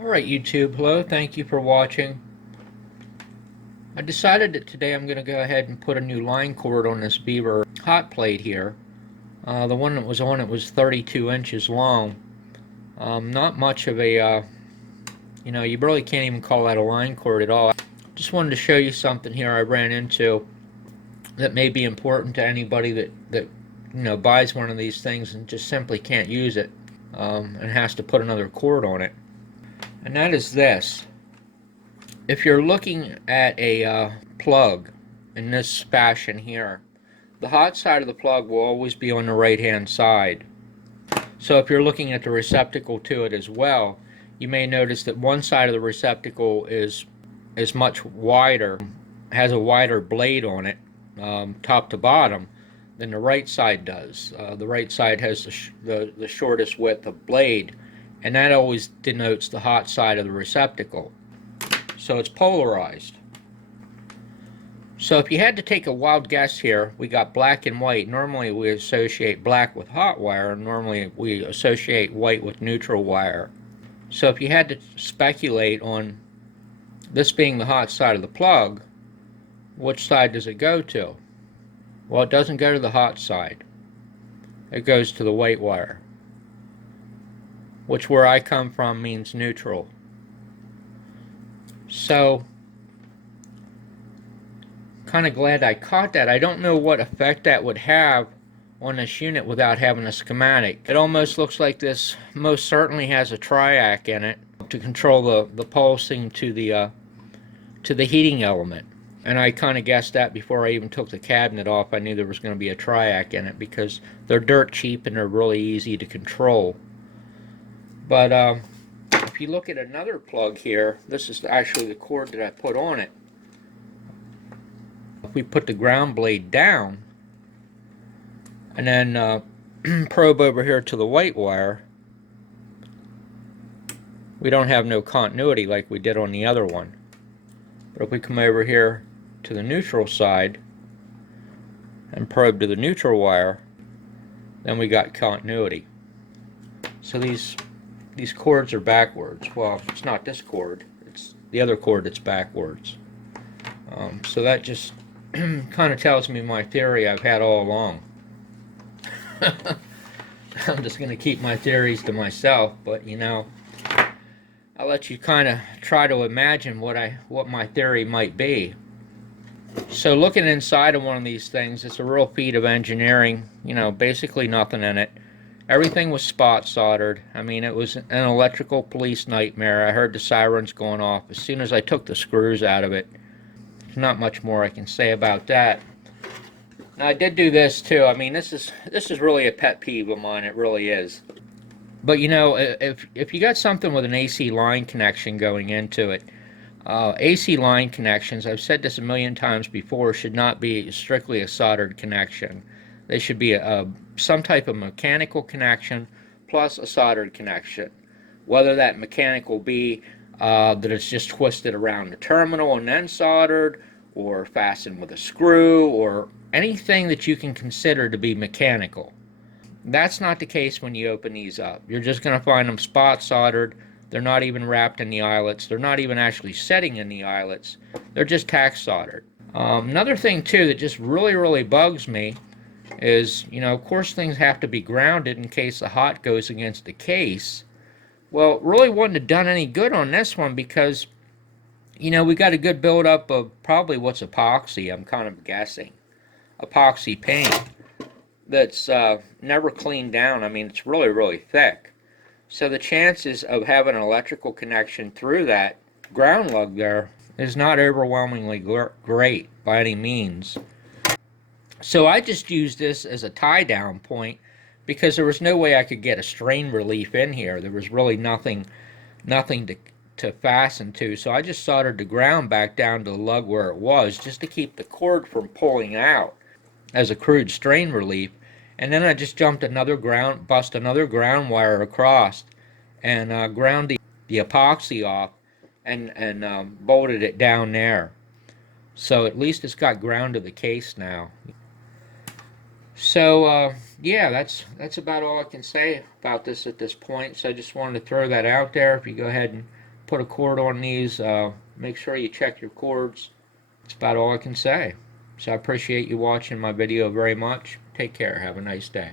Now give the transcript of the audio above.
Alright YouTube, hello, thank you for watching. I decided that today I'm going to go ahead and put a new line cord on this vevor hot plate here. The one that was on it was 32 inches long. Not much of a, you really can't even call that a line cord at all. Just wanted to show you something here I ran into that may be important to anybody that buys one of these things and just simply can't use it and has to put another cord on it. And that is this. If you're looking at a plug in this fashion here, the hot side of the plug will always be on the right hand side. So if you're looking at the receptacle to it as well, you may notice that one side of the receptacle is much wider, has a wider blade on it, top to bottom, than the right side does. The right side has the shortest width of blade, and that always denotes the hot side of the receptacle. So it's polarized. So if you had to take a wild guess here, we got black and white. Normally we associate black with hot wire, and normally we associate white with neutral wire. So if you had to speculate on this being the hot side of the plug, which side does it go to? Well, it doesn't go to the hot side. It goes to the white wire, which where I come from means neutral. So, kind of glad I caught that. I don't know what effect that would have on this unit without having a schematic. It almost looks like this most certainly has a triac in it to control the pulsing to the heating element. And I kind of guessed that before I even took the cabinet off. I knew there was going to be a triac in it because they're dirt cheap and they're really easy to control. But if you look at another plug here, this is actually the cord that I put on it. If we put the ground blade down and then probe over here to the white wire, we don't have no continuity like we did on the other one. But if we come over here to the neutral side and probe to the neutral wire, then we got continuity. So these cords are backwards. Well, it's not this cord, it's the other cord that's backwards. So that just kind of tells me my theory I've had all along. I'm just going to keep my theories to myself, but I'll let you kind of try to imagine what my theory might be. So looking inside of one of these things, it's a real feat of engineering. Basically nothing in it. Everything was spot soldered. I mean, it was an electrical police nightmare. I heard the sirens going off as soon as I took the screws out of it. There's not much more I can say about that. Now, I did do this too. I mean, this is really a pet peeve of mine. It really is. But if you got something with an AC line connection going into it, AC line connections, I've said this a million times before, should not be strictly a soldered connection. They should be some type of mechanical connection plus a soldered connection. Whether that mechanical be that it's just twisted around the terminal and then soldered, or fastened with a screw, or anything that you can consider to be mechanical. That's not the case when you open these up. You're just going to find them spot soldered. They're not even wrapped in the eyelets. They're not even actually setting in the eyelets. They're just tack soldered. Another thing too that just really bugs me is, of course things have to be grounded in case the hot goes against the case. Well, it really wouldn't have done any good on this one because, we got a good buildup of probably what's epoxy, I'm kind of guessing. Epoxy paint that's never cleaned down. I mean, it's really thick. So the chances of having an electrical connection through that ground lug there is not overwhelmingly great by any means. So I just used this as a tie down point because there was no way I could get a strain relief in here. There was really nothing to fasten to. So I just soldered the ground back down to the lug where it was just to keep the cord from pulling out as a crude strain relief. And then I just bust another ground wire across and ground the epoxy off and bolted it down there. So at least it's got ground to the case now. So yeah, that's about all I can say about this at this point. So I just wanted to throw that out there. If you go ahead and put a cord on these, make sure you check your cords. That's about all I can say. So I appreciate you watching my video very much. Take care. Have a nice day.